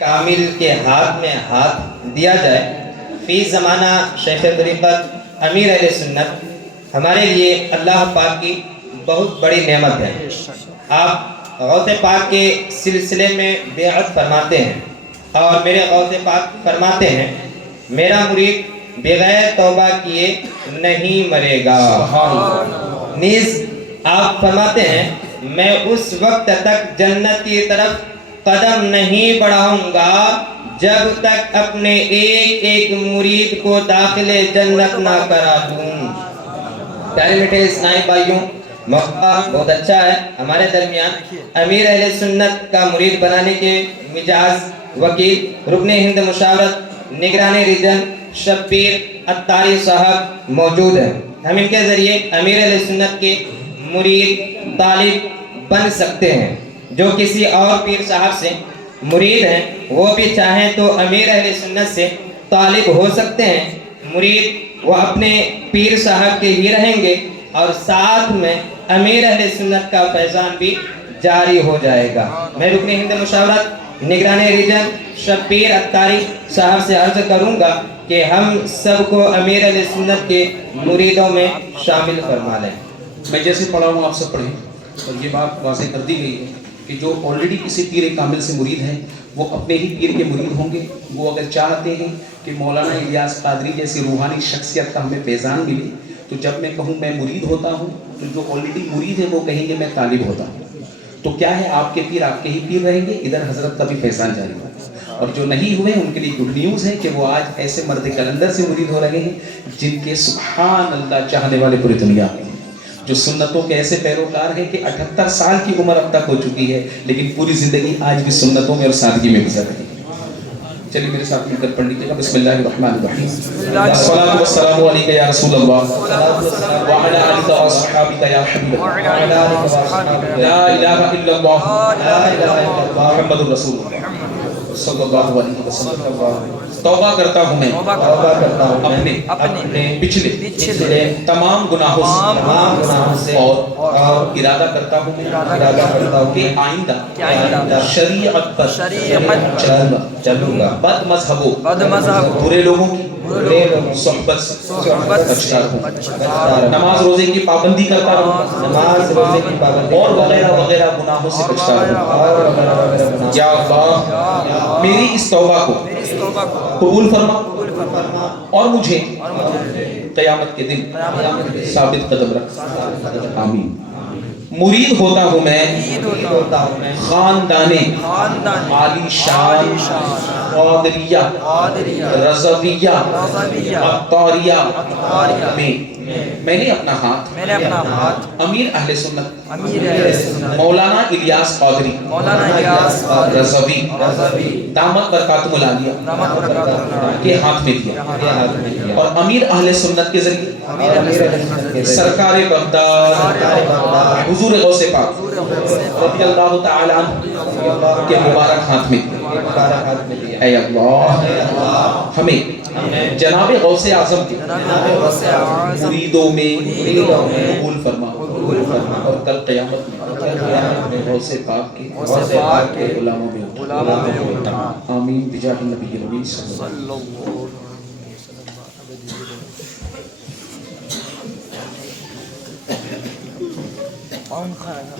کامل کے ہاتھ میں ہاتھ دیا جائے۔ فی زمانہ شیخ طریقت امیر اہل سنت ہمارے لیے اللہ پاک کی بہت بڑی نعمت ہے۔ آپ غوث پاک کے سلسلے میں بیعت فرماتے ہیں اور میرے غوث پاک فرماتے ہیں میرا مرید بغیر توبہ کیے نہیں مرے گا۔ نیز آپ فرماتے ہیں میں اس وقت تک جنت کی طرف قدم نہیں بڑھاؤں گا جب تک اپنے ایک ایک مرید کو داخل جنت نہ کرا دوں۔ پیارے میٹھے اسلامی بھائیوں، موقع بہت اچھا ہے ہمارے درمیان امیر اہل سنت کا مرید بنانے کے مجاز وکیل رکن ہند مشاورت نگران ریجن شبیر اتاری صاحب موجود ہیں۔ ہم ان کے ذریعے امیر اہل سنت کے مرید طالب بن سکتے ہیں۔ جو کسی اور پیر صاحب سے مرید ہیں وہ بھی چاہیں تو امیر اہل سنت سے طالب ہو سکتے ہیں۔ مرید وہ اپنے پیر صاحب کے ہی رہیں گے اور ساتھ میں امیر اہل سنت کا فیضان بھی جاری ہو جائے گا۔ میں رکن ہند مشاورت نگران ریجن شبیر اتاری صاحب سے عرض کروں گا کہ ہم سب کو امیر اہل سنت کے مریدوں میں شامل فرما لیں۔ میں جیسے پڑھا ہوں آپ سب پڑھیں، اور یہ بات واضح کر دی گئی ہے کہ جو آلریڈی کسی پیر کامل سے مرید ہیں وہ اپنے ہی پیر کے مرید ہوں گے۔ وہ اگر چاہتے ہیں کہ مولانا الیاس قادری جیسی روحانی شخصیت کا ہمیں فیضان ملے تو جب میں کہوں میں مرید ہوتا ہوں تو جو آلریڈی مرید ہے وہ کہیں گے میں طالب ہوتا ہوں۔ تو کیا ہے، آپ کے پیر آپ کے ہی پیر رہیں گے، ادھر حضرت کا بھی فیضان جاری ہوگا۔ اور جو نہیں ہوئے ان کے لیے گڈ نیوز ہے کہ وہ آج ایسے مرد کلندر سے مرید ہو رہے ہیں جن کے سبحان اللہ چاہنے والے پوری دنیا میں ہیں، جو سنتوں کے ایسے پیروکار ہیں کہ 78 سال کی عمر اب تک ہو چکی ہے لیکن پوری زندگی آج بھی سنتوں میں اور سادگی میں گزر رہی ہے۔ چلیے میرے ساتھ مل کر پڑھ لیجیے گا۔ بسم اللہ الرحمن الرحیم۔ الصلاۃ والسلام علیک یا رسول اللہ وعلی آلک و اصحابک یا حبیب اللہ، لا الہ الا اللہ محمد رسول اللہ صلی اللہ علیہ وسلم۔ توبہ کرتا ہوں میں اپنے پچھلے تمام گناہوں سے اور ارادہ کرتا ہوں کہ آئندہ شریعت پر چلوں گا، بد مذہبوں برے لوگوں کی صحبت سے بچتا رہوں، نماز روزے کی پابندی کرتا رہوں اور وغیرہ وغیرہ گناہوں سے بچتا رہوں۔ یا اللہ میری اس توبہ کو قبول فرما اور مجھے قیامت کے دن ثابت قدم رکھ، آمین۔ مرید ہوتا ہوں میں خاندان عالی شان قادریہ رضویہ عطاریہ میں نے اپنا ہاتھ امیر اہل سنت مولانا الیاس قادری رضوی دامت برکاتہ العالیہ کے ہاتھ میں دیا اور امیر اہل سنت کے ذریعے سرکار بغداد حضور غوث پاک رضی اللہ تعالی عنہ کے مبارک ہاتھ میں دیا۔ اے اللہ ہمیں جناب غوث اعظم کے مریدوں میں قبول فرما اور کل قیامت میں غوث پاک کے غلاموں میں اٹھا، آمین بجاہ نبی ربی صلی اللہ علیہ وسلم۔ کھانا